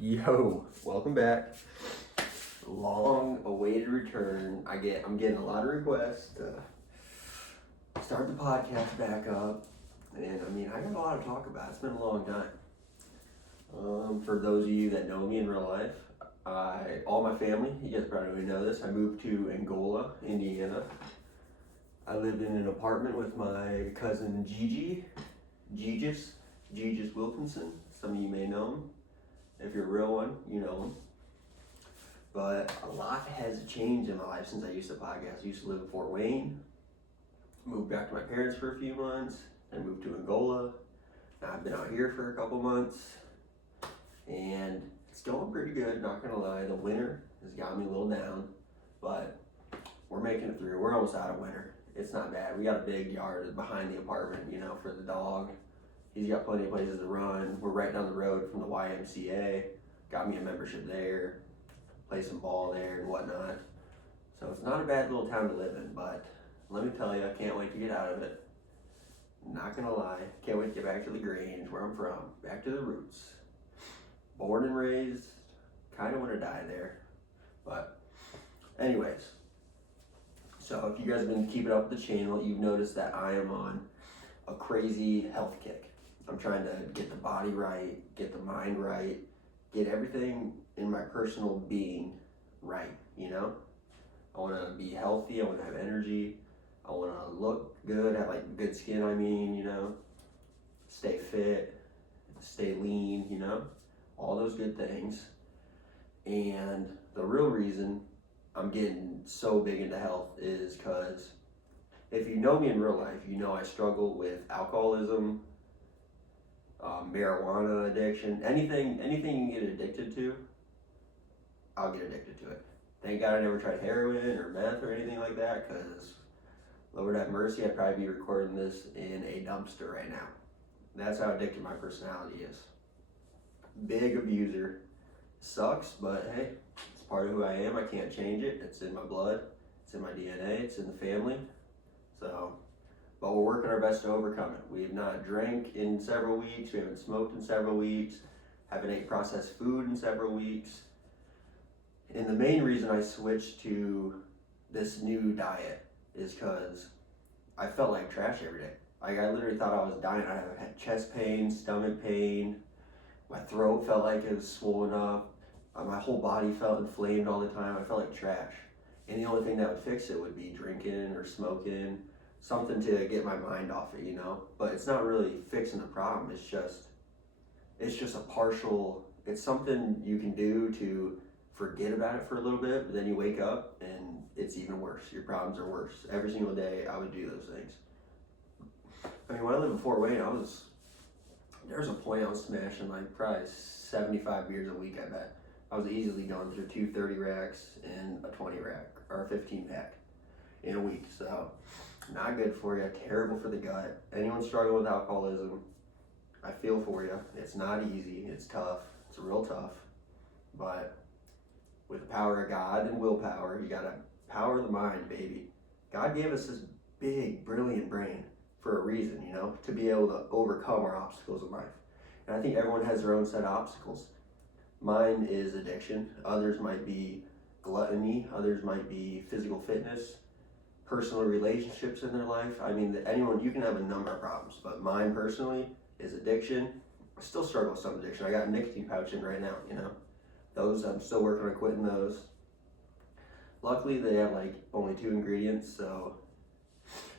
Yo, welcome back. Long awaited return. I'm getting a lot of requests to start the podcast back up. And I got a lot to talk about. It's been a long time. For those of you that know me in real life, all my family, you guys probably already know this, I moved to Angola, Indiana. I lived in an apartment with my cousin Gigis Wilkinson. Some of you may know him. If you're a real one, you know him. But a lot has changed in my life since I used to podcast. I used to live in Fort Wayne, moved back to my parents for a few months, and moved to Angola. Now I've been out here for a couple months, and it's going pretty good, not gonna lie. The winter has got me a little down, but we're making it through. We're almost out of winter. It's not bad. We got a big yard behind the apartment, for the dog. He's got plenty of places to run. We're right down the road from the YMCA. Got me a membership there. Play some ball there and whatnot. So it's not a bad little town to live in, but let me tell you, I can't wait to get out of it. Not gonna lie, can't wait to get back to the Grange, where I'm from. Back to the roots. Born and raised, kind of want to die there. But anyways, so if you guys have been keeping up with the channel, you've noticed that I am on a crazy health kick. I'm trying to get the body right, get the mind right, get everything in my personal being right, I want to be healthy, I want to have energy, I want to look good, have good skin, stay fit, stay lean, all those good things. And the real reason I'm getting so big into health is because if you know me in real life, I struggle with alcoholism, marijuana addiction, anything you can get addicted to, I'll get addicted to it. Thank God I never tried heroin or meth or anything like that, because Lord have mercy, I'd probably be recording this in a dumpster right now. That's how addicted my personality is. Big abuser. Sucks, but hey, it's part of who I am. I can't change it. It's in my blood. It's in my DNA. It's in the family. But we're working our best to overcome it. We have not drank in several weeks. We haven't smoked in several weeks. Haven't ate processed food in several weeks. And the main reason I switched to this new diet is because I felt like trash every day. I literally thought I was dying. I had chest pain, stomach pain. My throat felt like it was swollen up. My whole body felt inflamed all the time. I felt like trash. And the only thing that would fix it would be drinking or smoking, something to get my mind off it, But it's not really fixing the problem. It's just a partial, it's something you can do to forget about it for a little bit, but then you wake up and it's even worse. Your problems are worse. Every single day I would do those things. When I lived in Fort Wayne, there was a point I was smashing probably 75 beers a week, I bet. I was easily going through 2 30 racks and a 20 rack or a 15 pack in a week. So not good for you, terrible for the gut. Anyone struggling with alcoholism, I feel for you. It's not easy, it's tough, it's real tough. But with the power of God and willpower, you gotta power the mind, baby. God gave us this big, brilliant brain for a reason, to be able to overcome our obstacles in life. And I think everyone has their own set of obstacles. Mine is addiction. Others might be gluttony. Others might be physical fitness, personal relationships in their life. Anyone, you can have a number of problems, but mine personally is addiction. I still struggle with some addiction. I got a nicotine pouch in right now, Those, I'm still working on quitting those. Luckily, they have only 2 ingredients, so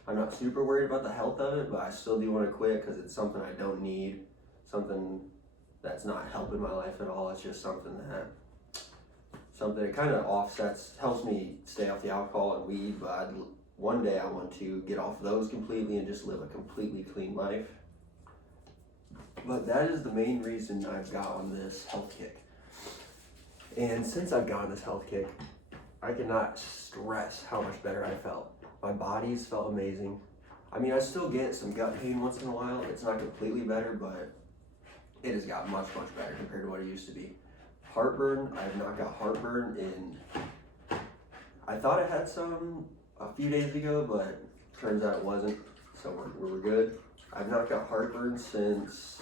I'm not super worried about the health of it, but I still do want to quit because it's something I don't need, something that's not helping my life at all. It's just something that kind of offsets, helps me stay off the alcohol and weed, but one day I want to get off those completely and just live a completely clean life. But that is the main reason I've got on this health kick. And since I've gotten this health kick, I cannot stress how much better I felt. My body's felt amazing. I still get some gut pain once in a while. It's not completely better, but it has got much, much better compared to what it used to be. Heartburn, I have not got heartburn I thought I had some a few days ago, but turns out it wasn't, so we're good. I've not got heartburn since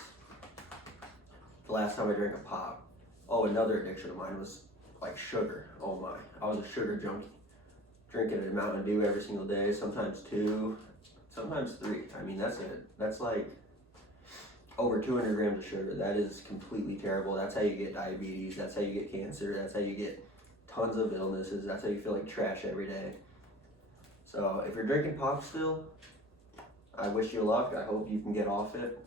the last time I drank a pop. Oh, another addiction of mine was like sugar. Oh my, I was a sugar junkie. Drinking a Mountain Dew every single day, sometimes 2, sometimes 3. I mean, that's it. That's like over 200 grams of sugar. That is completely terrible. That's how you get diabetes. That's how you get cancer. That's how you get tons of illnesses. That's how you feel like trash every day. So if you're drinking pop still, I wish you luck. I hope you can get off it.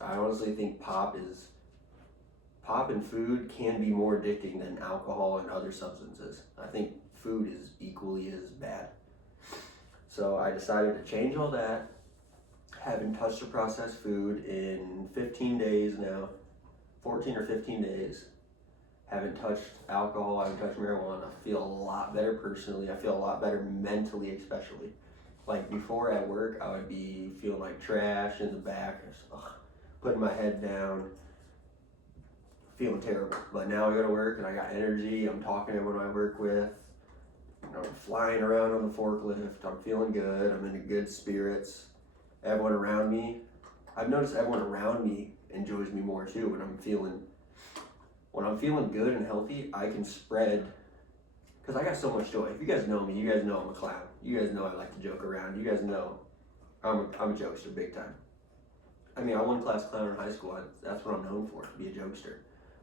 I honestly think pop and food can be more addicting than alcohol and other substances. I think food is equally as bad. So I decided to change all that. Haven't touched a processed food in 15 days now, 14 or 15 days. Haven't touched alcohol, haven't touched marijuana. I feel a lot better personally. I feel a lot better mentally, especially. Like before at work, I would be feeling like trash in the back, putting my head down, feeling terrible. But now I go to work and I got energy. I'm talking to everyone I work with. I'm flying around on the forklift. I'm feeling good. I'm in good spirits. Everyone around me, I've noticed everyone around me enjoys me more too. When I'm feeling good and healthy, I can spread, because I got so much joy. If you guys know me, you guys know I'm a clown. You guys know I like to joke around. You guys know I'm a jokester big time. I mean, I won class clown in high school. That's what I'm known for, to be a jokester.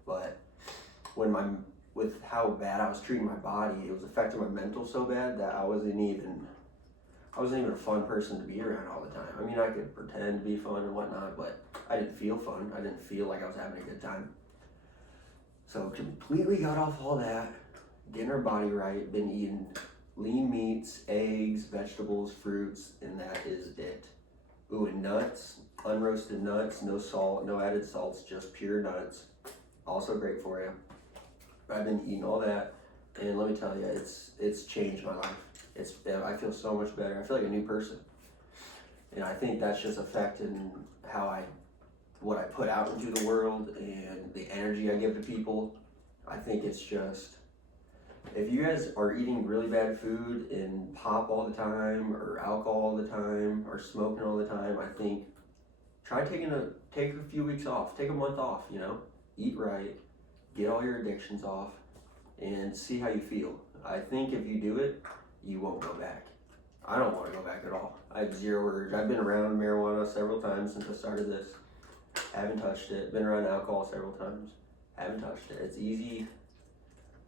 But with how bad I was treating my body, it was affecting my mental so bad that I wasn't even a fun person to be around all the time. I mean, I could pretend to be fun and whatnot, but I didn't feel fun. I didn't feel like I was having a good time. So completely got off all that, getting our body right, been eating lean meats, eggs, vegetables, fruits, and that is it. Ooh, and nuts, unroasted nuts, no salt, no added salts, just pure nuts. Also great for you. I've been eating all that, and let me tell you, it's changed my life. I feel so much better. I feel like a new person. And I think that's just affecting what I put out into the world and the energy I give to people. I think it's just, if you guys are eating really bad food and pop all the time or alcohol all the time or smoking all the time, I think try take a few weeks off, take a month off, eat right, get all your addictions off, and see how you feel. I think if you do it, you won't go back. I don't want to go back at all. I have zero urge. I've been around marijuana several times since I started this. Haven't touched it. Been around alcohol several times. Haven't touched it. It's easy,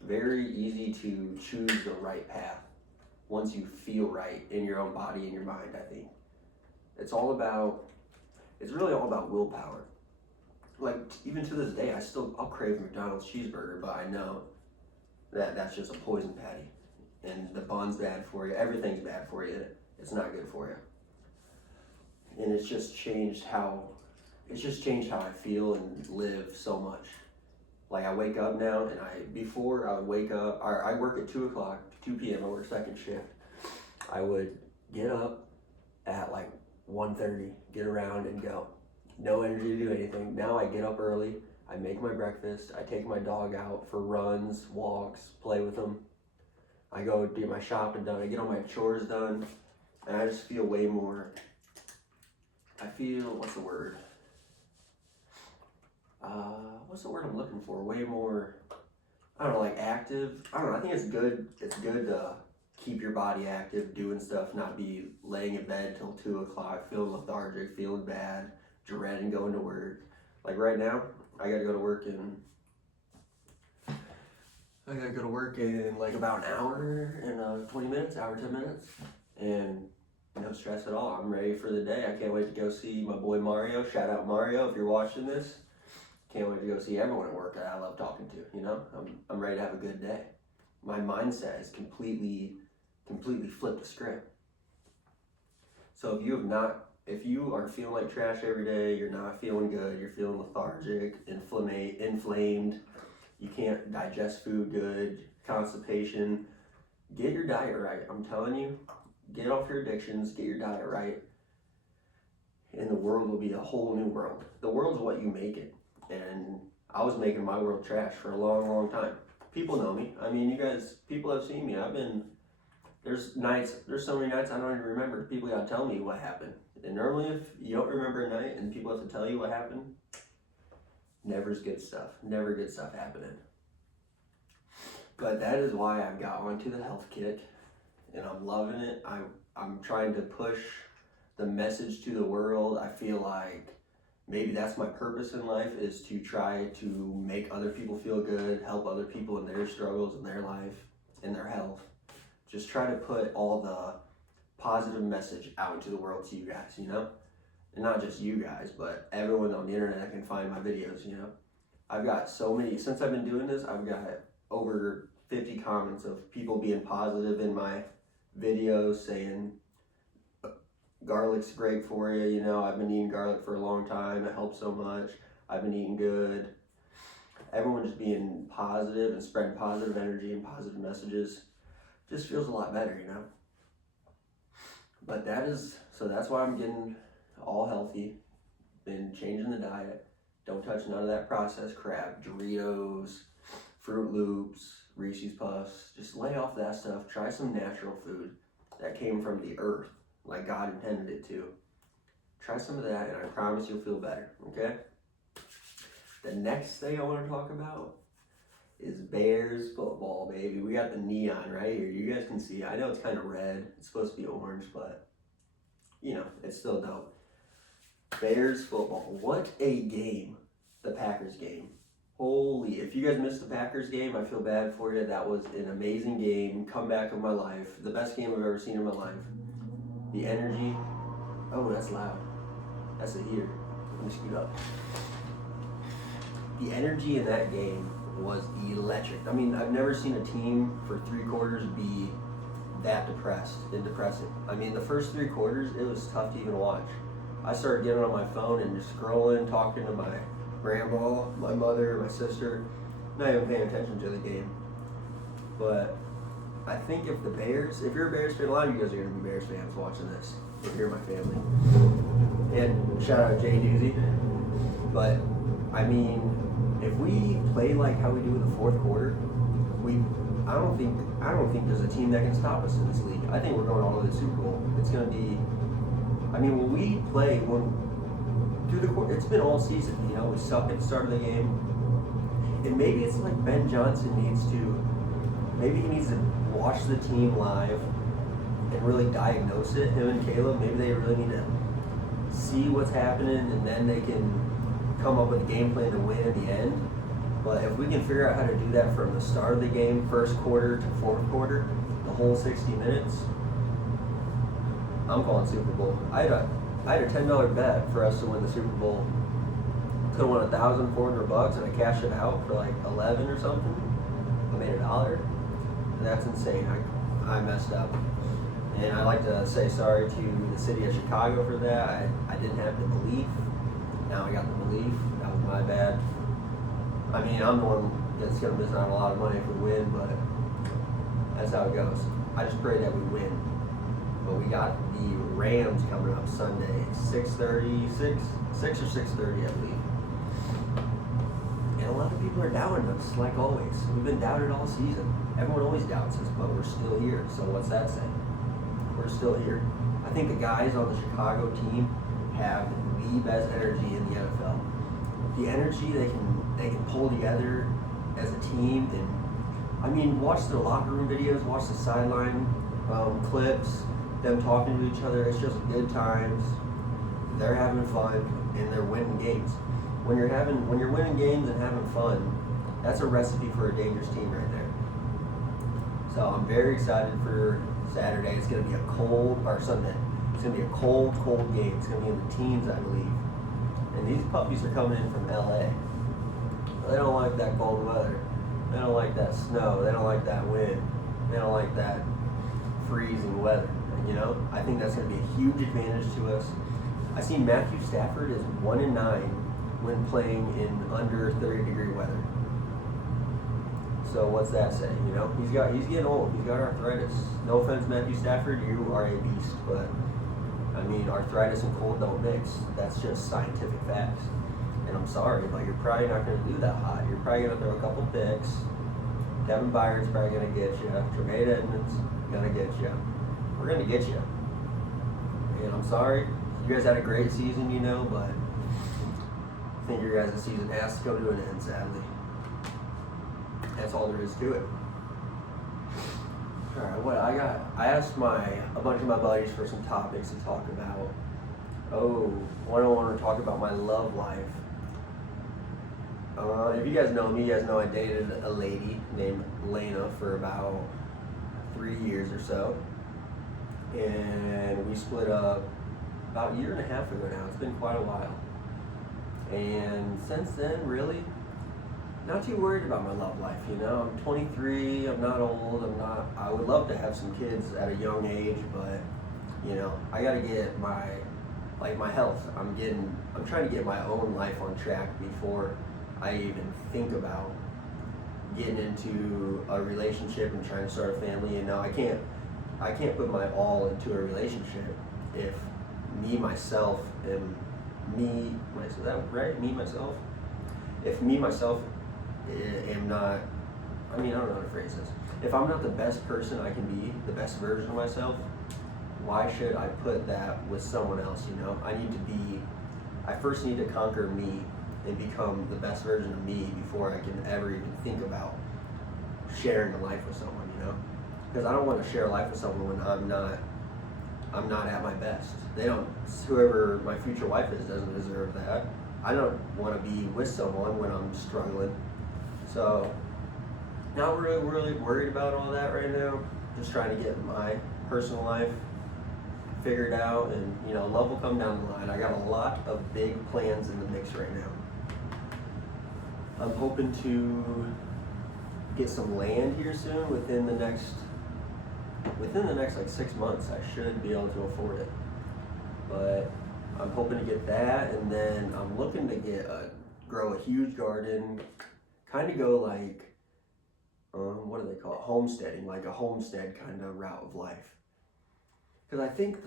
very easy to choose the right path once you feel right in your own body and your mind, I think. It's really all about willpower. Like, even to this day, I'll crave McDonald's cheeseburger, but I know that that's just a poison patty. And the bun's bad for you. Everything's bad for you. It's not good for you. And it's just changed how I feel and live so much. Like, I wake up now, and before I would wake up, I work at 2 p.m. I work second shift. I would get up at like 1:30, get around and go. No energy to do anything. Now I get up early, I make my breakfast, I take my dog out for runs, walks, play with him. I go get my shopping done, I get all my chores done, and I just feel way more, what's the word? What's the word I'm looking for? Way more, I don't know, like active. I don't know, I think it's good to keep your body active, doing stuff, not be laying in bed till 2 o'clock, feeling lethargic, feeling bad, dreading going to work. Like right now, I gotta go to work in like about an hour and 20 minutes, 10 minutes, and no stress at all. I'm ready for the day. I can't wait to go see my boy Mario. Shout out Mario if you're watching this. Can't wait to go see everyone at work that I love talking to. I'm ready to have a good day. My mindset is completely flipped the script. So if you are feeling like trash every day, you're not feeling good, you're feeling lethargic, inflamed, you can't digest food good, constipation, get your diet right. I'm telling you, get off your addictions, get your diet right, and the world will be a whole new world. The world's what you make it, and I was making my world trash for a long, long time. People know me. I mean, people have seen me. There's so many nights I don't even remember. People gotta tell me what happened. And normally if you don't remember a night and people have to tell you what happened, Never's good stuff. Never good stuff happening. But that is why I've got onto the health kick, and I'm loving it. I'm trying to push the message to the world. I feel like maybe that's my purpose in life, is to try to make other people feel good, help other people in their struggles, in their life, in their health. Just try to put all the positive message out into the world to you guys, you know? And not just you guys, but everyone on the internet that can find my videos, you know? I've got so many, since I've been doing this, I've got over 50 comments of people being positive in my videos, saying garlic's great for you, you know, I've been eating garlic for a long time, it helps so much, I've been eating good. Everyone just being positive and spreading positive energy and positive messages just feels a lot better, you know. But that's why I'm getting all healthy, been changing the diet, don't touch none of that processed crap, Doritos, Fruit Loops, Reese's Puffs, just lay off that stuff, try some natural food that came from the earth, like God intended it to. Try some of that and I promise you'll feel better, okay? The next thing I want to talk about is Bears football, baby. We got the neon right here. You guys can see. I know it's kind of red. It's supposed to be orange, but, you know, it's still dope. Bears football. What a game. The Packers game. Holy, if you guys missed the Packers game, I feel bad for you. That was an amazing game. Comeback of my life. The best game I've ever seen in my life. The energy. Oh, that's loud. That's a heater. Let me scoot up. The energy in that game was electric. I mean, I've never seen a team for 3 quarters be that depressed and depressing. I mean, the first 3 quarters, it was tough to even watch. I started getting on my phone and just scrolling, talking to my grandma, my mother, my sister, not even paying attention to the game. But I think if you're a Bears fan, a lot of you guys are going to be Bears fans watching this, if you're my family. And shout out Jay Doozy. But, I mean, if we play like how we do in the fourth quarter, I don't think there's a team that can stop us in this league. I think we're going all to the Super Bowl. It's going to be, I mean, when we play, through the court, it's been all season, you know, we suck at the start of the game. And maybe it's like Ben Johnson maybe he needs to watch the team live and really diagnose it, him and Caleb. Maybe they really need to see what's happening and then they can come up with a game plan to win in the end. But if we can figure out how to do that from the start of the game, first quarter to fourth quarter, the whole 60 minutes, I'm calling Super Bowl. I had a $10 bet for us to win the Super Bowl. Could have won $1,400 and I cashed it out for like 11 or something. I made $1. That's insane. I messed up. And I like to say sorry to the city of Chicago for that. I didn't have the belief. Now I got the belief. That was my bad. I mean, I'm the one that's going to miss out on a lot of money if we win, but that's how it goes. I just pray that we win. But we got the Rams coming up Sunday, 6:30, 6 or 6:30, I believe. And a lot of people are doubting us, like always. We've been doubted all season. Everyone always doubts us, but we're still here. So what's that say? We're still here. I think the guys on the Chicago team have the best energy in the NFL. The energy they can pull together as a team, and I mean, watch their locker room videos, watch the sideline clips, them talking to each other. It's just good times. They're having fun and they're winning games. When you're winning games and having fun, that's a recipe for a dangerous team right there. So I'm very excited for Saturday. It's going to be Sunday. It's going to be a cold game. It's going to be in the teens, I believe. And these puppies are coming in from LA. They don't like that cold weather. They don't like that snow. They don't like that wind. They don't like that freezing weather. You know, I think that's going to be a huge advantage to us. I see Matthew Stafford is 1-9 when playing in under 30-degree weather. So what's that say? You know, he's getting old. He's got arthritis. No offense, Matthew Stafford, you are a beast, but I mean, arthritis and cold don't mix. That's just scientific facts. And I'm sorry, but you're probably not going to do that hot. You're probably going to throw a couple picks. Kevin Byard's probably going to get you. Tremaine Edmonds going to get you. We're going to get you. And I'm sorry. You guys had a great season, you know, but I think your guys' season has to come to an end, sadly. That's all there is to it. Alright, what I got, I asked a bunch of my buddies for some topics to talk about. What I want to talk about my love life. If you guys know me, you guys know I dated a lady named Lena for about 3 years or so. And we split up about a year and a half ago now. It's been quite a while. And since then, really, not too worried about my love life, you know. I'm 23, I'm not old, I would love to have some kids at a young age, but, you know, I gotta get my health. I'm trying to get my own life on track before I even think about getting into a relationship and trying to start a family. And now I can't put my all into a relationship if myself, if am not, I don't know how to phrase this. If I'm not the best person I can be, the best version of myself, why should I put that with someone else, you know? I first need to conquer me and become the best version of me before I can ever even think about sharing a life with someone, you know? Because I don't want to share a life with someone when I'm not at my best. Whoever my future wife is doesn't deserve that. I don't want to be with someone when I'm struggling. So, not really worried about all that right now. Just trying to get my personal life figured out, and you know, love will come down the line. I got a lot of big plans in the mix right now. I'm hoping to get some land here soon within the next like 6 months. I should be able to afford it, but I'm hoping to get that, and then I'm looking to grow a huge garden, kind of go like what do they call it, homesteading, like a homestead kind of route of life. Because I think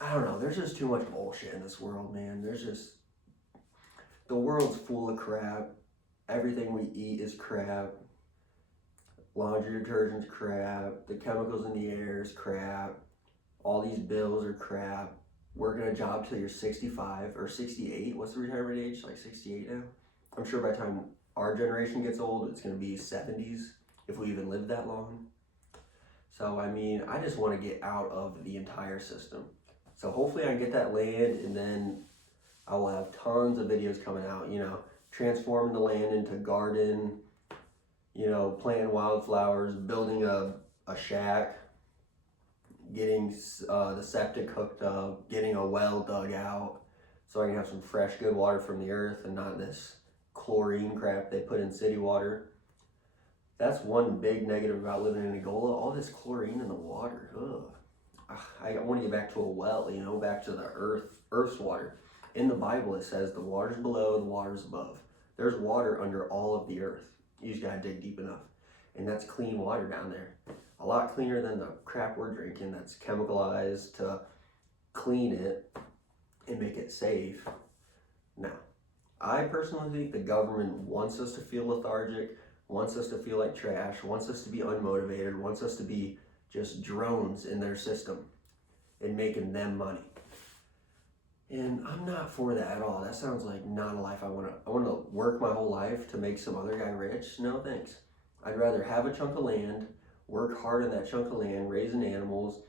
I don't know, there's just too much bullshit in this world, man. The world's full of crap. Everything we eat is crap. Laundry detergent's crap. The chemicals in the air is crap. All these bills are crap. Working a job till you're 65 or 68. What's the retirement age? Like 68 now? I'm sure by the time our generation gets old, it's going to be 70s, if we even live that long. So, I just want to get out of the entire system. So hopefully I can get that land, and then I will have tons of videos coming out, you know, transforming the land into garden, you know, planting wildflowers, building a shack, getting the septic hooked up, getting a well dug out so I can have some fresh, good water from the earth and not this chlorine crap they put in city water. That's one big negative about living in Angola, all this chlorine in the water. Ugh. I want to get back to a well, you know, back to the earth's water. In the Bible, it says the water's below, the water's above. There's water under all of the earth. You just gotta dig deep enough. And that's clean water down there. A lot cleaner than the crap we're drinking that's chemicalized to clean it and make it safe. Now, I personally think the government wants us to feel lethargic, wants us to feel like trash, wants us to be unmotivated, wants us to be just drones in their system and making them money. And I'm not for that at all. That sounds like not a life I want to work my whole life to make some other guy rich. No thanks. I'd rather have a chunk of land, work hard on that chunk of land, raising animals,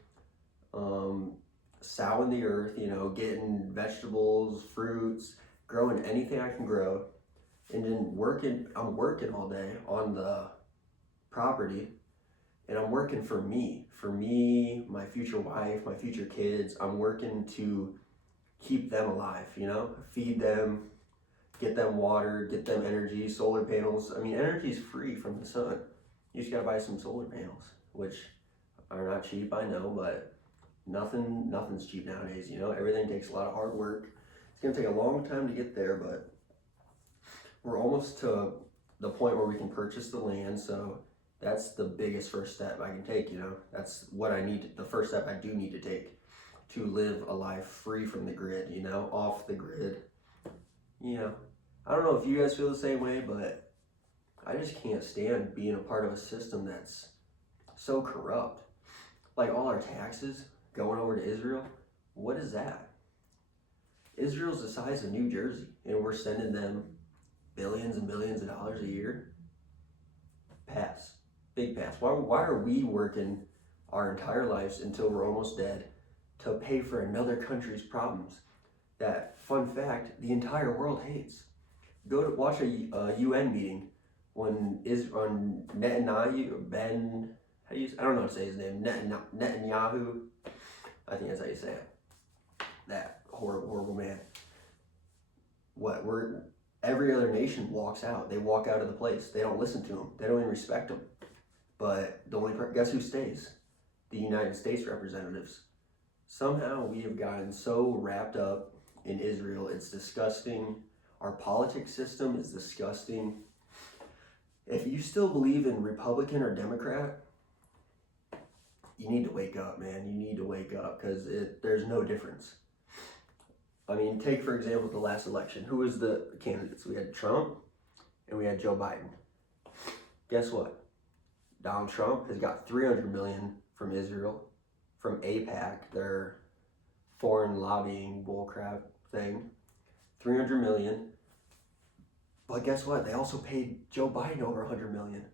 sowing the earth, you know, getting vegetables, fruits, growing anything I can grow, and then I'm working all day on the property, and I'm working for me, my future wife, my future kids. I'm working to keep them alive, you know, feed them, get them water, get them energy, solar panels. Energy's free from the sun. You just gotta buy some solar panels, which are not cheap, I know, but nothing's cheap nowadays, you know. Everything takes a lot of hard work. It's gonna take a long time to get there, but we're almost to the point where we can purchase the land, so that's the biggest first step I can take, you know. That's what the first step I do need to take to live a life free from the grid, you know, off the grid. You know, I don't know if you guys feel the same way, but I just can't stand being a part of a system that's so corrupt. Like all our taxes going over to Israel, what is that? Israel's the size of New Jersey, and we're sending them billions and billions of dollars a year. Pass. Big pass. Why are we working our entire lives until we're almost dead to pay for another country's problems that, fun fact, the entire world hates? Go to watch a UN meeting when Netanyahu, I don't know how to say his name, Netanyahu, I think that's how you say it. That horrible man. Every other nation walks out. They walk out of the place. They don't listen to him. They don't even respect him. But guess who stays? The United States representatives. Somehow we have gotten so wrapped up in Israel. It's disgusting. Our politics system is disgusting. If you still believe in Republican or Democrat, you need to wake up, man. You need to wake up because there's no difference. I mean, take for example the last election. Who was the candidates? We had Trump and we had Joe Biden. Guess what? Donald Trump has got $300 million from Israel, from AIPAC, their foreign lobbying bullcrap thing. $300 million. But guess what? They also paid Joe Biden over $100 million.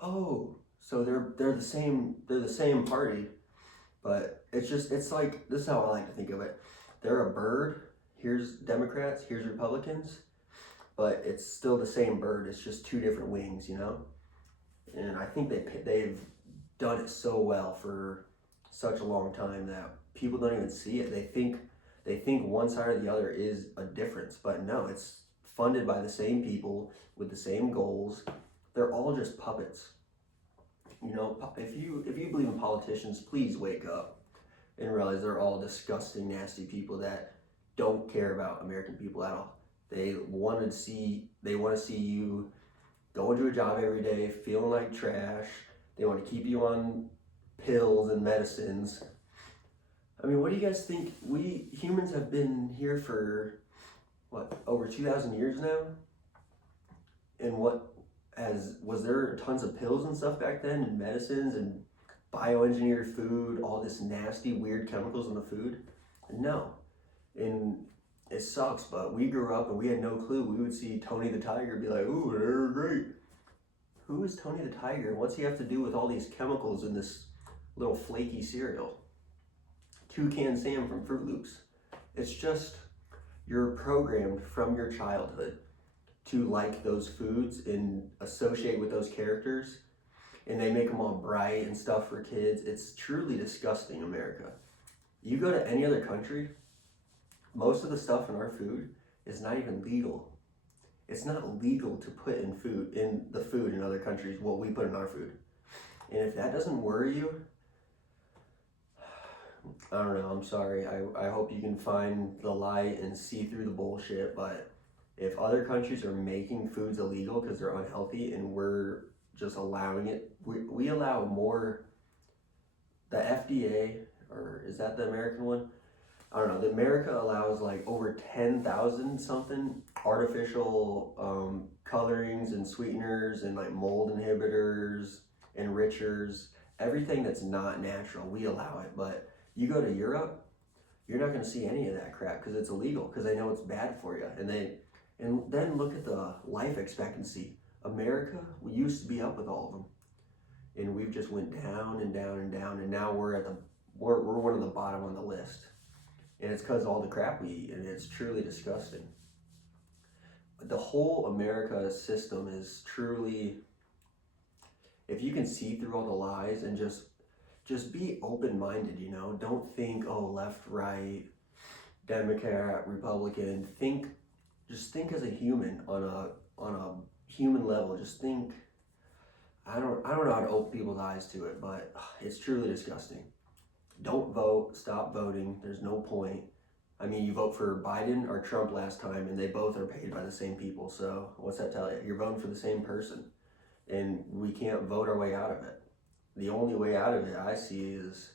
Oh, so they're the same party, but it's like, this is how I like to think of it. They're a bird. Here's Democrats, here's Republicans, but it's still the same bird. It's just two different wings, you know? And I think they've done it so well for such a long time that people don't even see it. They think one side or the other is a difference, but no, it's funded by the same people with the same goals. They're all just puppets. You know, if you believe in politicians, please wake up and realize they're all disgusting, nasty people that don't care about American people at all. They want to see you going to a job every day, feeling like trash. They want to keep you on pills and medicines. I mean, what do you guys think? We humans have been here for, over 2,000 years now? And was there tons of pills and stuff back then, and medicines and bioengineered food, all this nasty, weird chemicals in the food? No. And it sucks, but we grew up and we had no clue. We would see Tony the Tiger and be like, ooh, they're great. Who is Tony the Tiger? What's he have to do with all these chemicals in this little flaky cereal? Toucan Sam from Fruit Loops. It's just, you're programmed from your childhood to like those foods and associate with those characters, and they make them all bright and stuff for kids. It's truly disgusting, America. You go to any other country, most of the stuff in our food is not even legal. It's not legal to put in the food in other countries what we put in our food. And if that doesn't worry you, I don't know, I'm sorry. I hope you can find the light and see through the bullshit, but if other countries are making foods illegal because they're unhealthy and we're just allowing it, we allow more. The FDA, or is that the American one? I don't know. The America allows like over 10,000 something artificial colorings and sweeteners and like mold inhibitors, enrichers, everything that's not natural. We allow it, but you go to Europe, you're not going to see any of that crap because it's illegal, because they know it's bad for you. And then look at the life expectancy. America, we used to be up with all of them, and we've just went down and down and down, and now we're one of the bottom on the list. And it's because of all the crap we eat, and it's truly disgusting. The whole America system is truly, if you can see through all the lies and just be open-minded, you know? Don't think, oh, left, right, Democrat, Republican. Just think as a human on a human level. Just think. I don't know how to open people's eyes to it, but it's truly disgusting. Don't vote. Stop voting. There's no point. I mean, you vote for Biden or Trump last time, and they both are paid by the same people. So what's that tell you? You're voting for the same person, and we can't vote our way out of it. The only way out of it I see is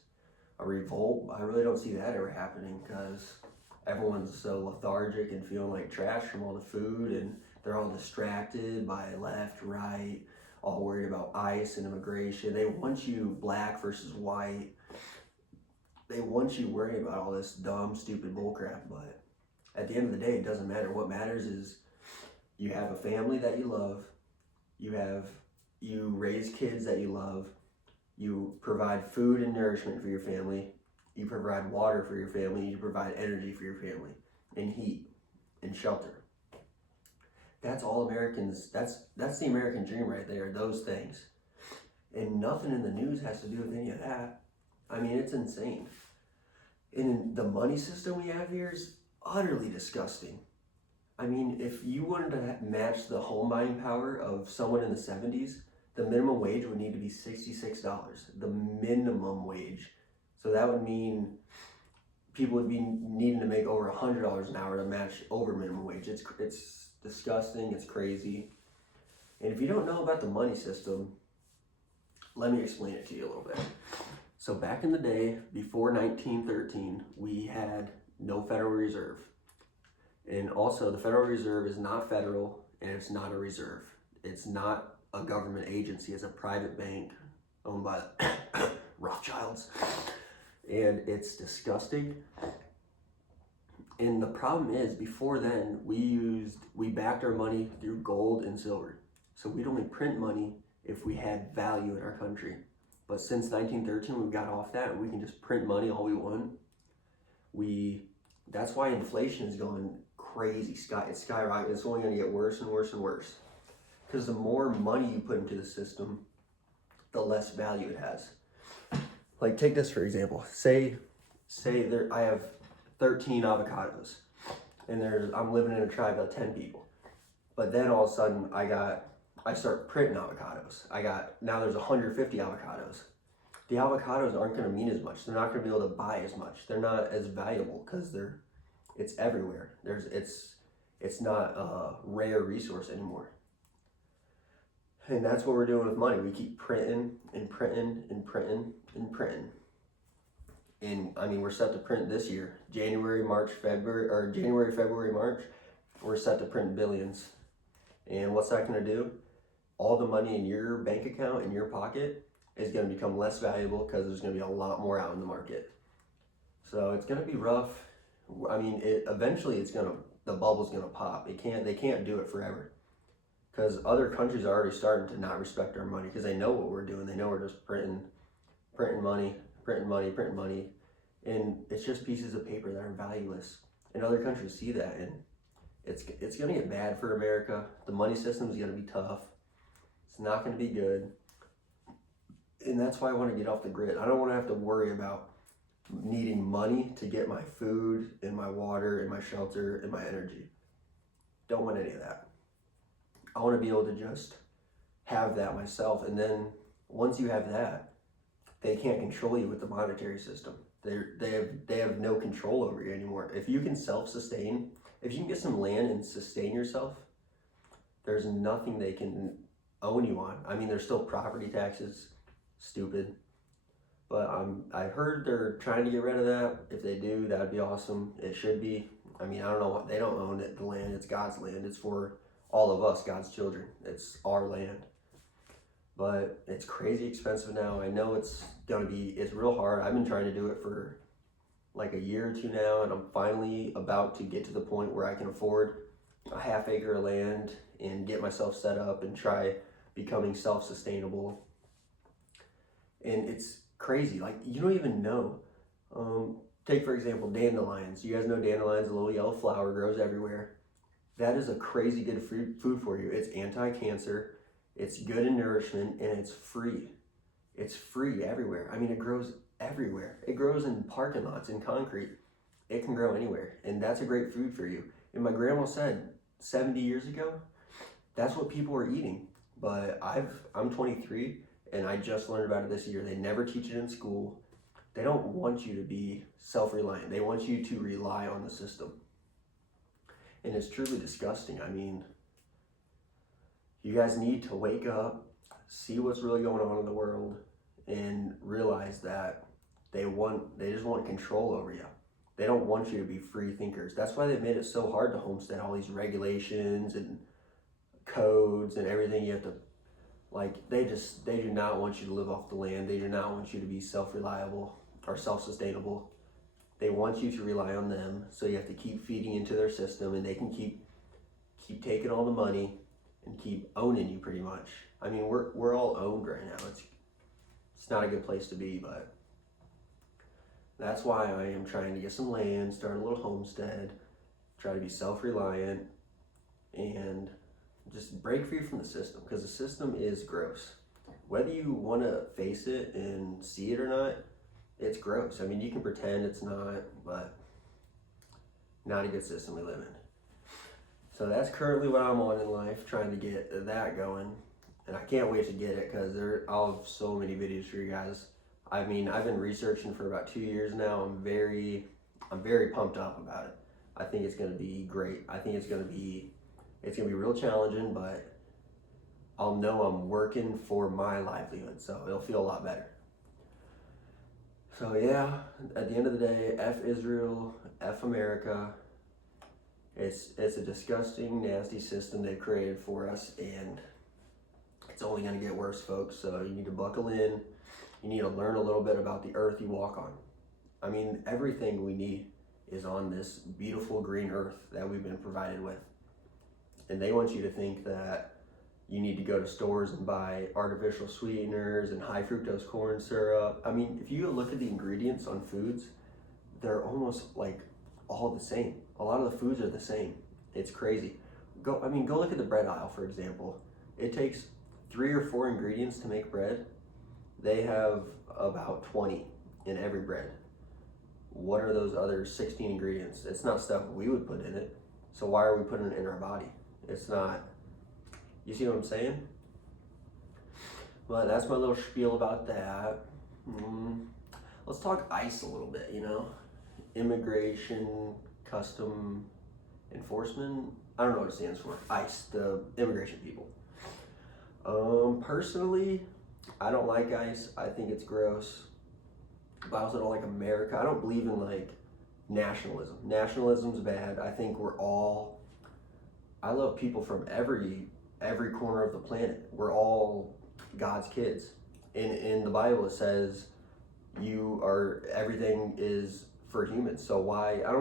a revolt. I really don't see that ever happening because everyone's so lethargic and feeling like trash from all the food, and they're all distracted by left, right, all worried about ICE and immigration. They want you black versus white. They want you worrying about all this dumb, stupid bullcrap, but At the end of the day, it doesn't matter. What matters is you have a family that you love, you raise kids that you love, you provide food and nourishment for your family, you provide water for your family, you provide energy for your family, and heat and shelter. That's all Americans, that's the American dream right there, those things. And nothing in the news has to do with any of that. I mean, it's insane. And the money system we have here is utterly disgusting. I mean, if you wanted to match the home buying power of someone in the 70s, the minimum wage would need to be $66, the minimum wage. So that would mean people would be needing to make over $100 an hour to match over minimum wage. It's disgusting, it's crazy. And if you don't know about the money system, let me explain it to you a little bit. So back in the day, before 1913, we had no Federal Reserve. And also, the Federal Reserve is not federal, and it's not a reserve. It's not a government agency. It's a private bank owned by Rothschilds. And it's disgusting. And the problem is, before then, we backed our money through gold and silver. So we'd only print money if we had value in our country. But since 1913, we got off that, and we can just print money all we want. That's why inflation is going crazy. It's skyrocketing. It's only going to get worse and worse and worse. Because the more money you put into the system, the less value it has. Like, take this for example. Say I have 13 avocados, and I'm living in a tribe of 10 people. But then all of a sudden, I start printing avocados. Now there's 150 avocados. The avocados aren't going to mean as much. They're not going to be able to buy as much. They're not as valuable because it's everywhere. It's not a rare resource anymore. And that's what we're doing with money. We keep printing and printing and printing and printing. And I mean, we're set to print this year, January, February, March. We're set to print billions. And what's that going to do? All the money in your bank account, in your pocket, is going to become less valuable because there's going to be a lot more out in the market. So it's going to be rough. I mean, eventually the bubble's going to pop. They can't do it forever. Because other countries are already starting to not respect our money because they know what we're doing. They know we're just printing money. And it's just pieces of paper that are valueless. And other countries see that, and it's going to get bad for America. The money system is going to be tough. It's not going to be good. And that's why I want to get off the grid. I don't want to have to worry about needing money to get my food and my water and my shelter and my energy. Don't want any of that. I want to be able to just have that myself. And then once you have that, they can't control you with the monetary system. They have no control over you anymore. If you can self-sustain, if you can get some land and sustain yourself, there's nothing they can own you on. I mean, there's still property taxes, stupid. But I heard they're trying to get rid of that. If they do, that'd be awesome. It should be. I mean, I don't know what, they don't own it, the land. It's God's land. It's for all of us, God's children. It's our land. But it's crazy expensive now. I know it's real hard. I've been trying to do it for like a year or two now, and I'm finally about to get to the point where I can afford a half acre of land and get myself set up and try becoming self-sustainable. And it's crazy. Like, you don't even know. Take, for example, dandelions. You guys know dandelions, a little yellow flower, grows everywhere. That is a crazy good food for you. It's anti-cancer, it's good in nourishment, and it's free. It's free everywhere. I mean, it grows everywhere. It grows in parking lots, in concrete. It can grow anywhere, and that's a great food for you. And my grandma said 70 years ago, that's what people were eating. But I'm 23, and I just learned about it this year. They never teach it in school. They don't want you to be self-reliant. They want you to rely on the system. And it's truly disgusting. I mean, you guys need to wake up, see what's really going on in the world, and realize that they just want control over you. They don't want you to be free thinkers. That's why they've made it so hard to homestead, all these regulations and codes and everything. You have to, like, they do not want you to live off the land. They do not want you to be self-reliable or self-sustainable. They want you to rely on them, so you have to keep feeding into their system, and they can keep taking all the money and keep owning you pretty much. I mean, we're all owned right now. It's not a good place to be, but that's why I am trying to get some land, start a little homestead, try to be self-reliant, and just break free from the system, because the system is gross. Whether you want to face it and see it or not, it's gross. I mean, you can pretend it's not, but not a good system we live in. So that's currently what I'm on in life, trying to get that going. And I can't wait to get it, because I'll have so many videos for you guys. I mean, I've been researching for about 2 years now. I'm very pumped up about it. I think it's gonna be great. I think it's gonna be real challenging, but I'll know I'm working for my livelihood, so it'll feel a lot better. So yeah, at the end of the day, F Israel, F America. It's a disgusting, nasty system they've created for us, and it's only gonna get worse, folks. So you need to buckle in. You need to learn a little bit about the earth you walk on. I mean, everything we need is on this beautiful green earth that we've been provided with. And they want you to think that you need to go to stores and buy artificial sweeteners and high fructose corn syrup. I mean, if you look at the ingredients on foods, they're almost like all the same. A lot of the foods are the same. It's crazy. Go look at the bread aisle, for example. It takes 3 or 4 ingredients to make bread. They have about 20 in every bread. What are those other 16 ingredients? It's not stuff we would put in it. So why are we putting it in our body? It's not. You see what I'm saying? Well, that's my little spiel about that. Let's talk ICE a little bit, Immigration, Custom Enforcement. I don't know what it stands for. ICE, the immigration people. Personally, I don't like ICE. I think it's gross. But I also don't like America. I don't believe in nationalism. Nationalism's bad. I think I love people from every corner of the planet. We're all God's kids. In the Bible it says everything is for humans. So why, I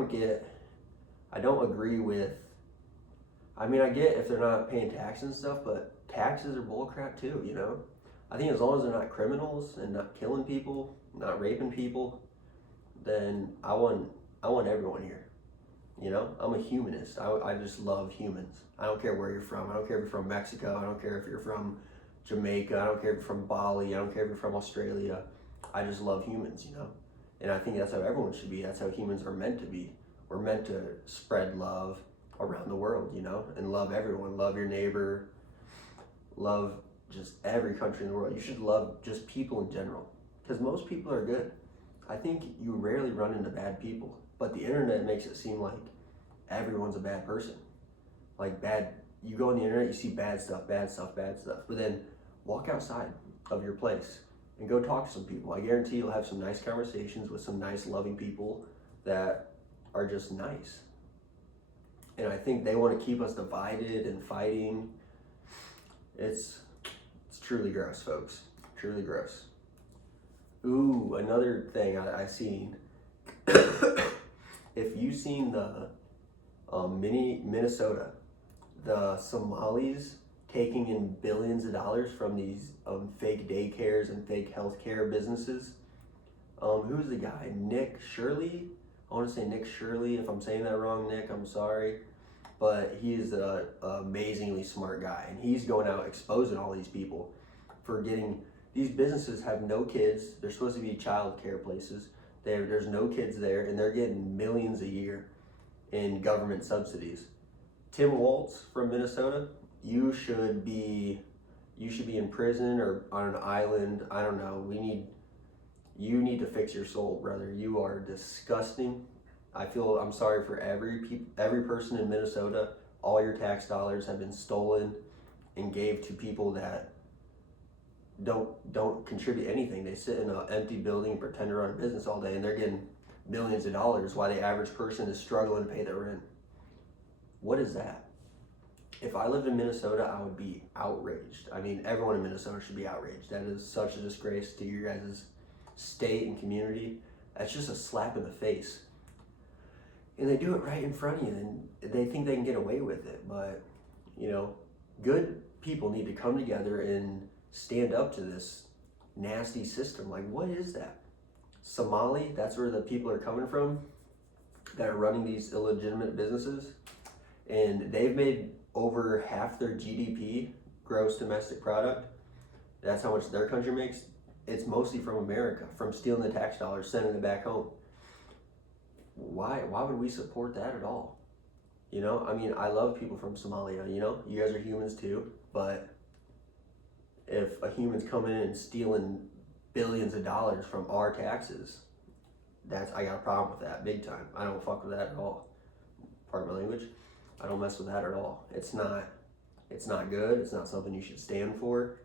don't agree with, I get if they're not paying taxes and stuff, but taxes are bullcrap too, I think as long as they're not criminals and not killing people, not raping people, then I want everyone here. I'm a humanist. I just love humans. I don't care where you're from. I don't care if you're from Mexico. I don't care if you're from Jamaica. I don't care if you're from Bali. I don't care if you're from Australia. I just love humans, And I think that's how everyone should be. That's how humans are meant to be. We're meant to spread love around the world, and love everyone. Love your neighbor. Love just every country in the world. You should love just people in general, because most people are good. I think you rarely run into bad people, but the internet makes it seem like everyone's a bad person. You go on the internet, you see bad stuff, but then walk outside of your place and go talk to some people. I guarantee you'll have some nice conversations with some nice, loving people that are just nice. And I think they want to keep us divided and fighting. It's truly gross, folks. Truly gross. Ooh, another thing I seen. If you've seen the Minnesota, the Somalis taking in billions of dollars from these fake daycares and fake healthcare businesses. Who's the guy? Nick Shirley? I want to say Nick Shirley. If I'm saying that wrong, Nick, I'm sorry. But he is an amazingly smart guy, and he's going out exposing all these people for these businesses have no kids. They're supposed to be child care places. There's no kids there, and they're getting millions a year in government subsidies. Tim Waltz from Minnesota, you should be in prison or on an island. I don't know. You need to fix your soul, brother. You are disgusting. I'm sorry for every person in Minnesota. All your tax dollars have been stolen and gave to people that don't contribute anything. They sit in an empty building and pretend to run a business all day, and they're getting millions of dollars while the average person is struggling to pay their rent. What is that? If I lived in Minnesota, I would be outraged. Everyone in Minnesota should be outraged. That is such a disgrace to your guys' state and community. That's just a slap in the face. And they do it right in front of you, and they think they can get away with it. But, you know, good people need to come together and stand up to this nasty system. Like, what is that? Somali, that's where the people are coming from that are running these illegitimate businesses. And they've made over half their GDP, gross domestic product. That's how much their country makes. It's mostly from America, from stealing the tax dollars, sending it back home. Why would we support that at all? You know, I mean, I love people from Somalia, you know, you guys are humans too, but if a human's coming in and stealing billions of dollars from our taxes, I got a problem with that big time. I don't fuck with that at all. Pardon my language. I don't mess with that at all. It's not good. It's not something you should stand for.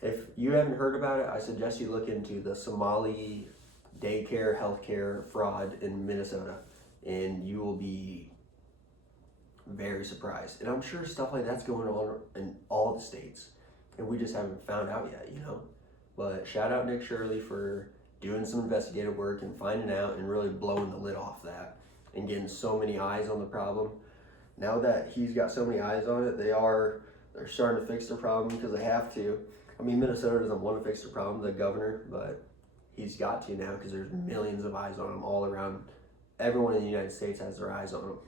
If you haven't heard about it, I suggest you look into the Somali daycare healthcare fraud in Minnesota, and you will be very surprised. And I'm sure stuff like that's going on in all the states, and we just haven't found out yet, you know. But shout out Nick Shirley for doing some investigative work and finding out and really blowing the lid off that and getting so many eyes on the problem. Now that he's got so many eyes on it, they're starting to fix the problem because they have to. I mean, Minnesota doesn't want to fix the problem, the governor, but he's got to now because there's millions of eyes on him all around. Everyone in the United States has their eyes on him,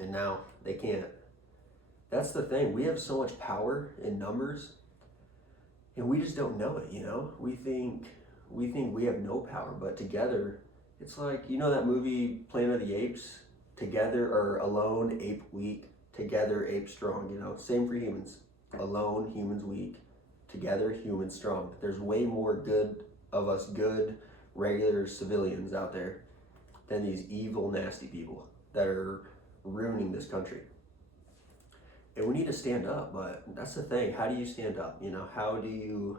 and now they can't. That's the thing. We have so much power in numbers, and we just don't know it, you know? We think we have no power, but together, it's like, you know that movie Planet of the Apes? Together or alone, ape weak. Together, ape strong, you know? Same for humans. Alone, humans weak. Together, humans strong. There's way more good of us good, regular civilians out there than these evil, nasty people that are ruining this country. And we need to stand up, but that's the thing. How do you stand up? You know, how do you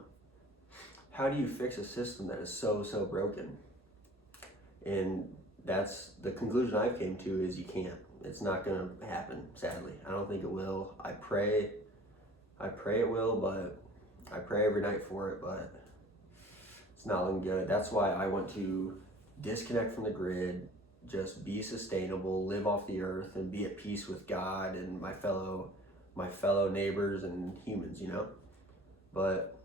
fix a system that is so broken? And that's the conclusion I've came to is you can't. It's not gonna happen, sadly. I don't think it will. I pray it will, but I pray every night for it, but it's not looking good. That's why I want to disconnect from the grid, just be sustainable, live off the earth, and be at peace with God and my fellow neighbors and humans, you know? But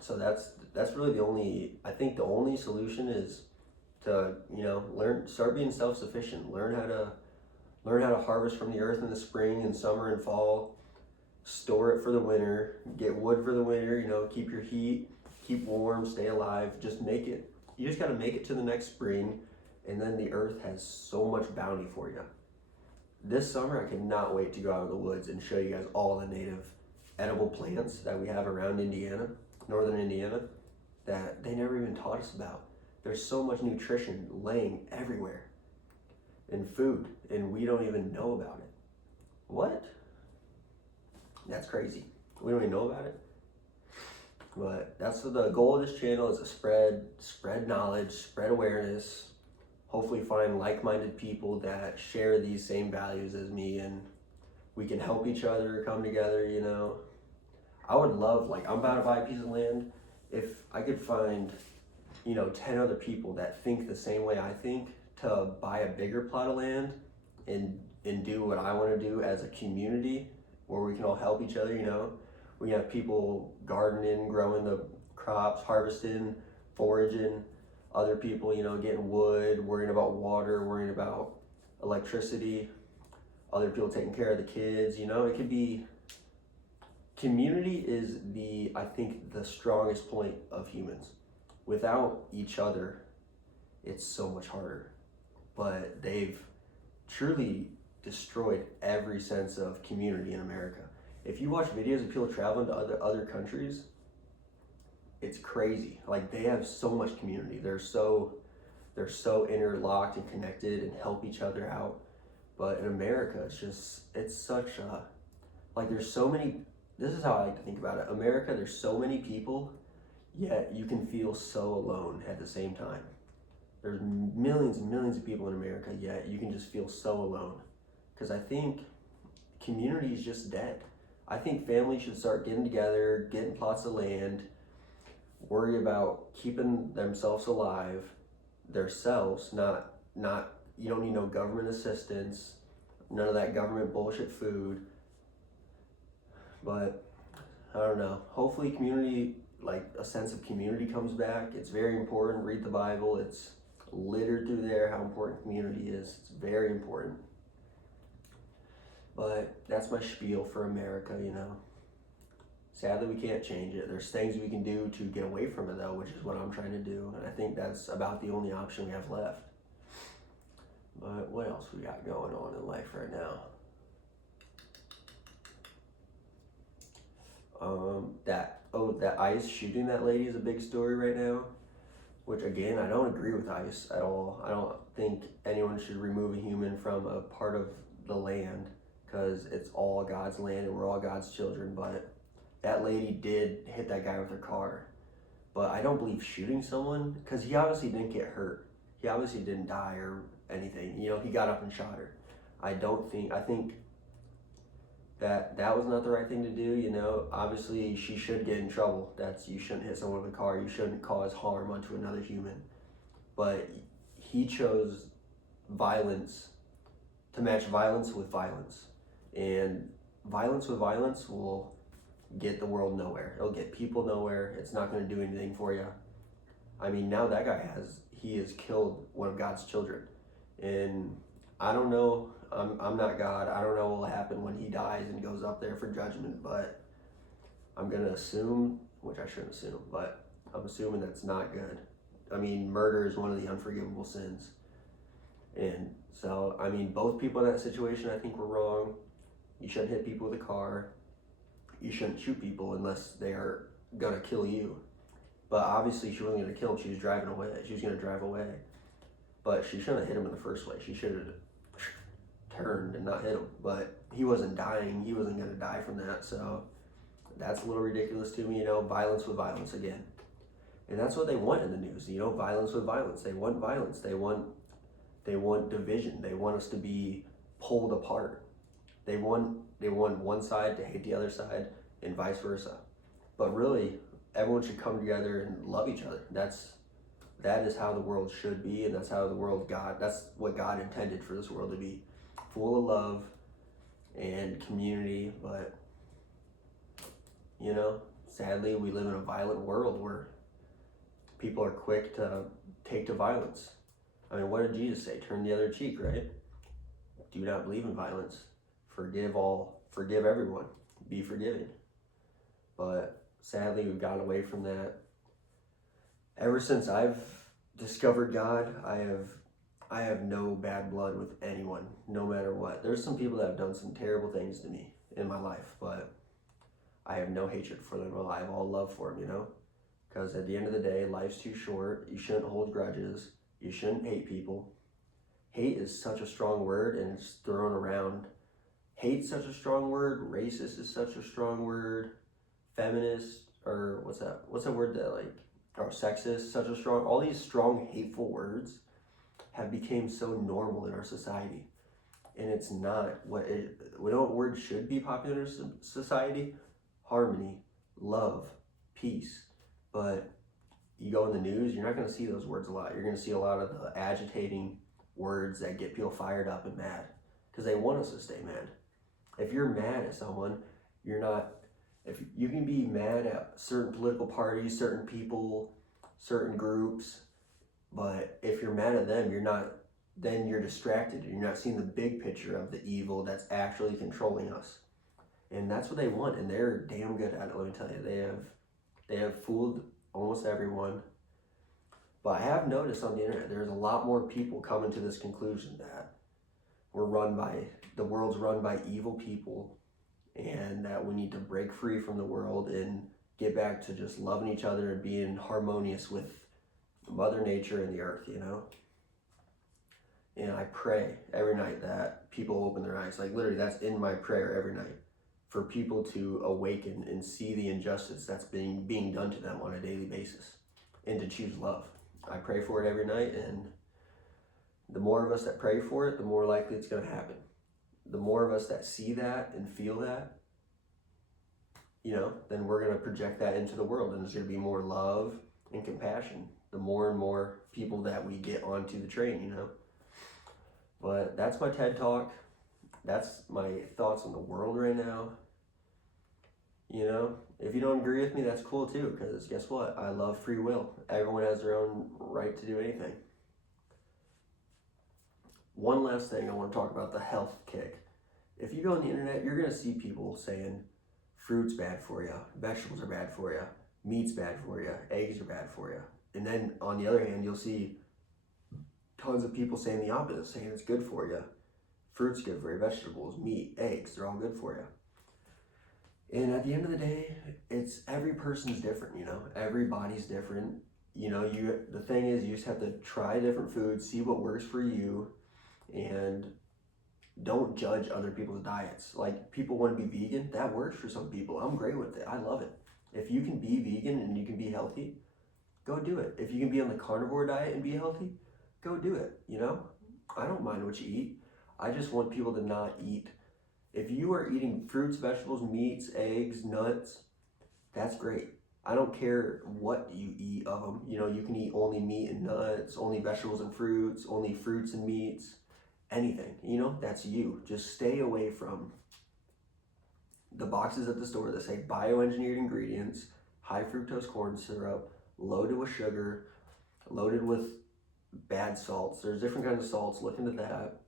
so that's really the only solution is to, you know, start being self-sufficient, learn how to harvest from the earth in the spring and summer and fall, store it for the winter, get wood for the winter, you know, keep your heat, keep warm, stay alive, you just got to make it to the next spring, and then the earth has so much bounty for you. This summer, I cannot wait to go out in the woods and show you guys all the native edible plants that we have around Indiana, northern Indiana, that they never even taught us about. There's so much nutrition laying everywhere in food, and we don't even know about it. What? That's crazy. We don't even know about it. But that's the goal of this channel, is to spread knowledge, spread awareness, hopefully find like-minded people that share these same values as me, and we can help each other come together, you know. I would love, like, I'm about to buy a piece of land. If I could find, you know, 10 other people that think the same way I think, to buy a bigger plot of land and do what I want to do as a community, where we can all help each other, you know. We have people gardening, growing the crops, harvesting, foraging, other people, you know, getting wood, worrying about water, worrying about electricity, other people taking care of the kids, you know. It could be, community is I think the strongest point of humans. Without each other, it's so much harder. But they've truly destroyed every sense of community in America. If you watch videos of people traveling to other countries, it's crazy. Like, they have so much community. They're so interlocked and connected and help each other out. But in America, it's such a, like, there's so many, this is how I like to think about it. America, there's so many people, yet you can feel so alone at the same time. There's millions and millions of people in America, yet you can just feel so alone. Because I think community is just dead. I think families should start getting together, getting plots of land, worry about keeping themselves alive, themselves, not you don't need no government assistance, none of that government bullshit food. But I don't know. Hopefully, community, like a sense of community, comes back. It's very important. Read the Bible. It's littered through there how important community is. It's very important. But that's my spiel for America, you know. Sadly, we can't change it. There's things we can do to get away from it, though, which is what I'm trying to do. And I think that's about the only option we have left. But what else we got going on in life right now? That ICE shooting that lady is a big story right now. Which, again, I don't agree with ICE at all. I don't think anyone should remove a human from a part of the land, because it's all God's land and we're all God's children. But that lady did hit that guy with her car. But I don't believe shooting someone, because he obviously didn't get hurt. He obviously didn't die or anything. You know, he got up and shot her. I think that was not the right thing to do. You know, obviously she should get in trouble. You shouldn't hit someone with a car. You shouldn't cause harm onto another human. But he chose violence to match violence with violence. And violence with violence will get the world nowhere. It'll get people nowhere. It's not going to do anything for you. I mean, now that guy he has killed one of God's children. And I don't know, I'm not God. I don't know what will happen when he dies and goes up there for judgment, but I'm going to assume, which I shouldn't assume, but I'm assuming that's not good. I mean, murder is one of the unforgivable sins. And so, I mean, both people in that situation I think were wrong. You shouldn't hit people with a car. You shouldn't shoot people unless they are going to kill you. But obviously she wasn't going to kill him. She was driving away. She was going to drive away. But she shouldn't have hit him in the first place. She should have turned and not hit him. But he wasn't dying. He wasn't going to die from that. So that's a little ridiculous to me, you know, violence with violence again. And that's what they want in the news, you know, violence with violence. They want violence. They want division. They want us to be pulled apart. They want one side to hate the other side and vice versa. But really, everyone should come together and love each other. That is how the world should be, and that's what God intended for this world to be. Full of love and community, but you know, sadly we live in a violent world where people are quick to take to violence. I mean, what did Jesus say? Turn the other cheek, right? Do not believe in violence. Forgive everyone. Be forgiving. But sadly, we've gotten away from that. Ever since I've discovered God, I have no bad blood with anyone, no matter what. There's some people that have done some terrible things to me in my life, but I have no hatred for them. I have all love for them, you know? Because at the end of the day, life's too short. You shouldn't hold grudges. You shouldn't hate people. Hate is such a strong word, and it's thrown around. Hate's such a strong word. Racist is such a strong word. Feminist, or what's that word that like, or sexist, such a strong, all these strong, hateful words have become so normal in our society. And it's not we know what words should be popular in society: harmony, love, peace. But you go in the news, you're not going to see those words a lot. You're going to see a lot of the agitating words that get people fired up and mad, because they want us to stay mad. If you're mad at someone, if you can be mad at certain political parties, certain people, certain groups, but if you're mad at them, then you're distracted. You're not seeing the big picture of the evil that's actually controlling us. And that's what they want, and they're damn good at it, let me tell you. They have fooled almost everyone. But I have noticed on the internet, there's a lot more people coming to this conclusion that the world's run by evil people, and that we need to break free from the world and get back to just loving each other and being harmonious with Mother Nature and the earth, you know? And I pray every night that people open their eyes. Like, literally, that's in my prayer every night, for people to awaken and see the injustice that's being done to them on a daily basis, and to choose love. I pray for it every night, and the more of us that pray for it, the more likely it's going to happen. The more of us that see that and feel that, you know, then we're going to project that into the world, and there's going to be more love and compassion. The more and more people that we get onto the train, you know. But that's my TED Talk. That's my thoughts on the world right now. You know, if you don't agree with me, that's cool too, because guess what? I love free will. Everyone has their own right to do anything. One last thing I want to talk about, the health kick. If you go on the internet, you're going to see people saying fruit's bad for you, vegetables are bad for you, meat's bad for you, eggs are bad for you. And then on the other hand, you'll see tons of people saying the opposite, saying it's good for you. Fruit's good for you, vegetables, meat, eggs, they're all good for you. And at the end of the day, it's every person's different, you know, every body's different. You know, the thing is you just have to try different foods, see what works for you, and don't judge other people's diets. Like, people want to be vegan, that works for some people. I'm great with it. I love it. If you can be vegan and you can be healthy, go do it. If you can be on the carnivore diet and be healthy, go do it, you know? I don't mind what you eat. I just want people to not eat. If you are eating fruits, vegetables, meats, eggs, nuts, that's great. I don't care what you eat of them. You know, you can eat only meat and nuts, only vegetables and fruits, only fruits and meats, anything, you know, that's you. Just stay away from the boxes at the store that say bioengineered ingredients, high fructose corn syrup, loaded with sugar, loaded with bad salts. There's different kinds of salts, look into that.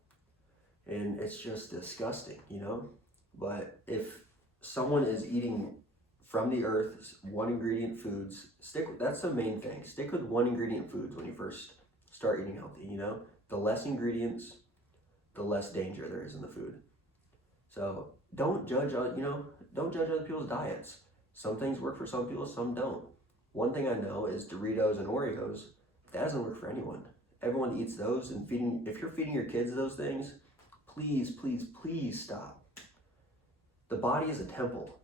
And it's just disgusting, you know? But if someone is eating from the earth, one ingredient foods, that's the main thing. Stick with one ingredient foods when you first start eating healthy, you know? The less ingredients, the less danger there is in the food. So don't judge, don't judge other people's diets. Some things work for some people, some don't. One thing I know is Doritos and Oreos, that doesn't work for anyone. Everyone eats those, and if you're feeding your kids those things, please, please, please stop. The body is a temple.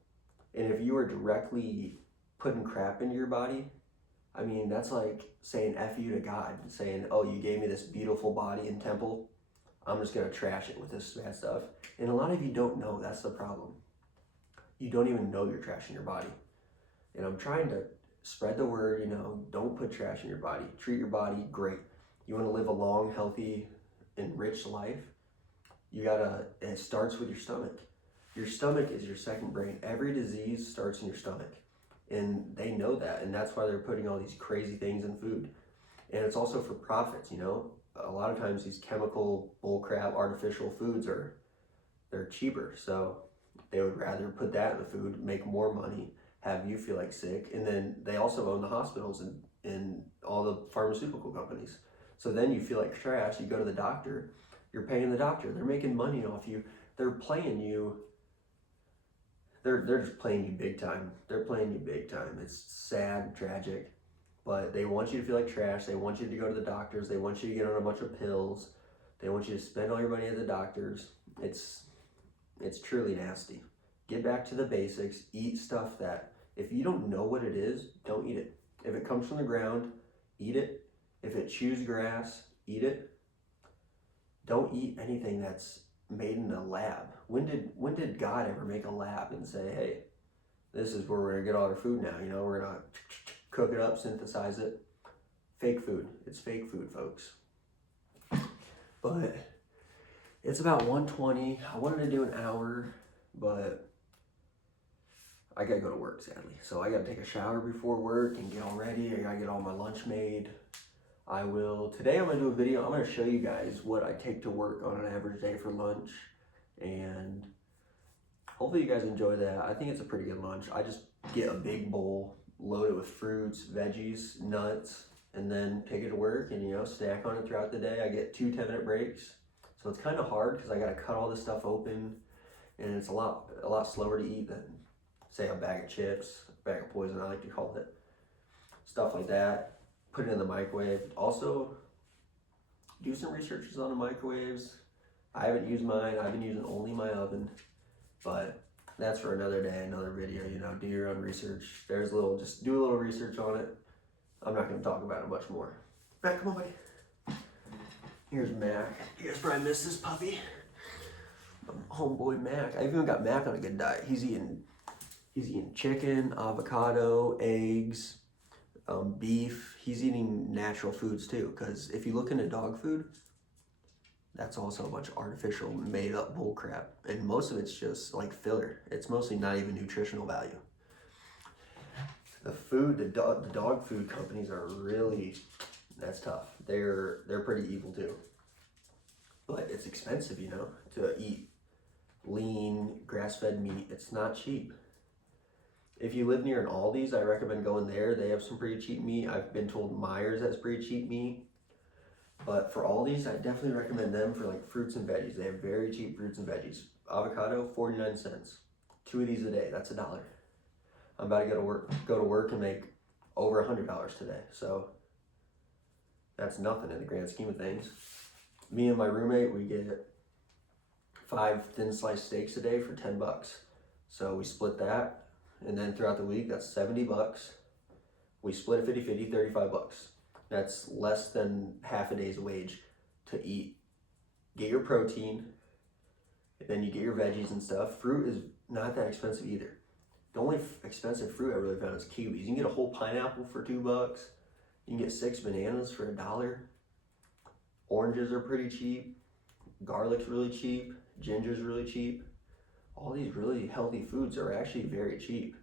And if you are directly putting crap into your body, I mean, that's like saying F you to God, saying, oh, you gave me this beautiful body and temple, I'm just gonna trash it with this bad stuff. And a lot of you don't know, that's the problem. You don't even know you're trashing your body. And I'm trying to spread the word, you know, don't put trash in your body. Treat your body great. You wanna live a long, healthy, and rich life, it starts with your stomach. Your stomach is your second brain. Every disease starts in your stomach. And they know that, and that's why they're putting all these crazy things in food. And it's also for profits, you know? A lot of times these chemical, bullcrap, artificial foods they're cheaper. So they would rather put that in the food, make more money, have you feel like sick. And then they also own the hospitals and all the pharmaceutical companies. So then you feel like trash, you go to the doctor, you're paying the doctor, they're making money off you, they're playing you, they're just playing you big time. They're playing you big time. It's sad, tragic, but they want you to feel like trash, they want you to go to the doctors, they want you to get on a bunch of pills, they want you to spend all your money at the doctors. It's truly nasty. Get back to the basics, eat stuff that, if you don't know what it is, don't eat it. If it comes from the ground, eat it. If it chews grass, eat it. Don't eat anything that's made in a lab. When did God ever make a lab and say, hey, this is where we're gonna get all our food now, you know, we're gonna cook it up, synthesize it. Fake food. It's fake food, folks. But it's about 1:20. I wanted to do an hour, but I gotta go to work, sadly. So I gotta take a shower before work and get all ready. I gotta get all my lunch made. Today I'm gonna do a video. I'm gonna show you guys what I take to work on an average day for lunch. And hopefully you guys enjoy that. I think it's a pretty good lunch. I just get a big bowl, load it with fruits, veggies, nuts, and then take it to work and, you know, snack on it throughout the day. I get 2 10-minute breaks. So it's kind of hard because I gotta cut all this stuff open, and it's a lot slower to eat than, say, a bag of chips, a bag of poison, I like to call it. Stuff like that. Put it in the microwave. Also, do some researches on the microwaves. I haven't used mine. I've been using only my oven, but that's for another day, another video. You know, do your own research. Just do a little research on it. I'm not going to talk about it much more. Mac, come on, buddy. Here's Mac. You guys probably missed this puppy. Homeboy Mac. I even got Mac on a good diet. He's eating chicken, avocado, eggs, beef. He's eating natural foods too, because if you look into dog food, that's also a bunch of artificial, made up bull crap. And most of it's just like filler. It's mostly not even nutritional value. The food, the dog food companies are really, that's tough. They're pretty evil too. But it's expensive, you know, to eat lean, grass-fed meat. It's not cheap. If you live near an Aldi's, I recommend going there. They have some pretty cheap meat. I've been told Myers has pretty cheap meat. But for Aldi's, I definitely recommend them for like fruits and veggies. They have very cheap fruits and veggies. Avocado, 49 cents. 2 of these a day, that's $1. I'm about to go to work and make over $100 today. So that's nothing in the grand scheme of things. Me and my roommate, we get 5 thin sliced steaks a day for $10. So we split that, and then throughout the week, that's $70. We split it 50-50, $35. That's less than half a day's wage to eat. Get your protein, and then you get your veggies and stuff. Fruit is not that expensive either. The only expensive fruit I really found is kiwis. You can get a whole pineapple for $2. You can get 6 bananas for $1. Oranges are pretty cheap. Garlic's really cheap. Ginger's really cheap. All these really healthy foods are actually very cheap.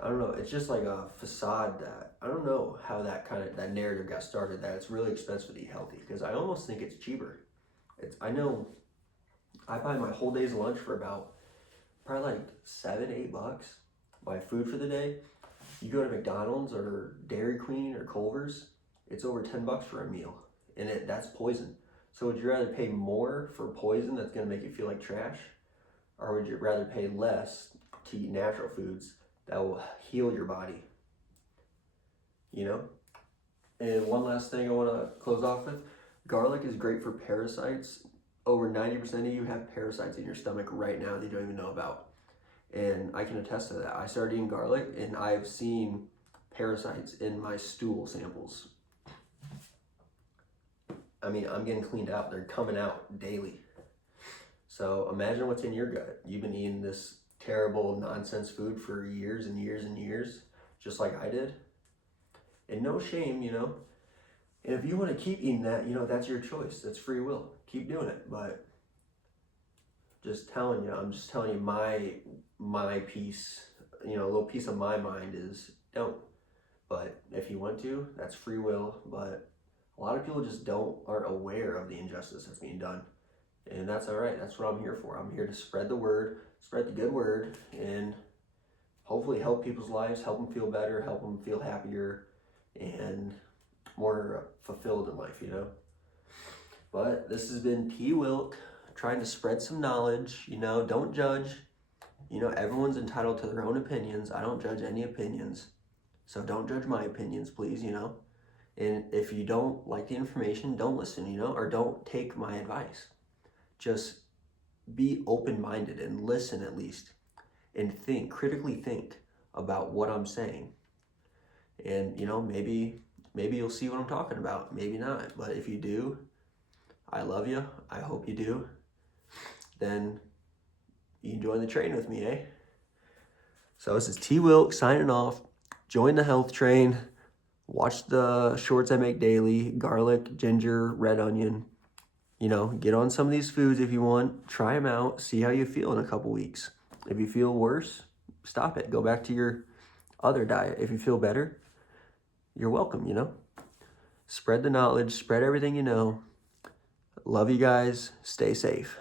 I don't know, it's just like a facade that, I don't know how that narrative got started, that it's really expensive to eat healthy, because I almost think it's cheaper. I know I buy my whole day's lunch for about probably like $7-8. Buy food for the day. You go to McDonald's or Dairy Queen or Culver's, it's over $10 for a meal, and that's poison. So would you rather pay more for poison that's gonna make you feel like trash, or would you rather pay less to eat natural foods that will heal your body? You know? And one last thing I want to close off with, garlic is great for parasites. Over 90% of you have parasites in your stomach right now that you don't even know about. And I can attest to that. I started eating garlic and I've seen parasites in my stool samples. I mean, I'm getting cleaned out. They're coming out daily. So imagine what's in your gut. You've been eating this terrible nonsense food for years and years and years, just like I did. And no shame, you know. And if you want to keep eating that, you know, that's your choice. That's free will. Keep doing it. But just telling you, I'm just telling you my piece, you know, a little piece of my mind is don't. But if you want to, that's free will. But a lot of people just aren't aware of the injustice that's being done. And that's all right. That's what I'm here for. I'm here to spread the word, spread the good word, and hopefully help people's lives, help them feel better, help them feel happier and more fulfilled in life, you know. But this has been P. Wilk, trying to spread some knowledge, you know. Don't judge. You know, everyone's entitled to their own opinions. I don't judge any opinions. So don't judge my opinions, please, you know. And if you don't like the information, don't listen, you know, or don't take my advice. Just be open-minded and listen at least, and critically think about what I'm saying. And, you know, maybe you'll see what I'm talking about, maybe not. But if you do, I love you. I hope you do. Then you can join the train with me, eh? So this is T. Wilk signing off. Join the health train. Watch the shorts I make daily. Garlic, ginger, red onion. You know, get on some of these foods if you want. Try them out. See how you feel in a couple weeks. If you feel worse, stop it. Go back to your other diet. If you feel better, you're welcome, you know. Spread the knowledge. Spread everything you know. Love you guys. Stay safe.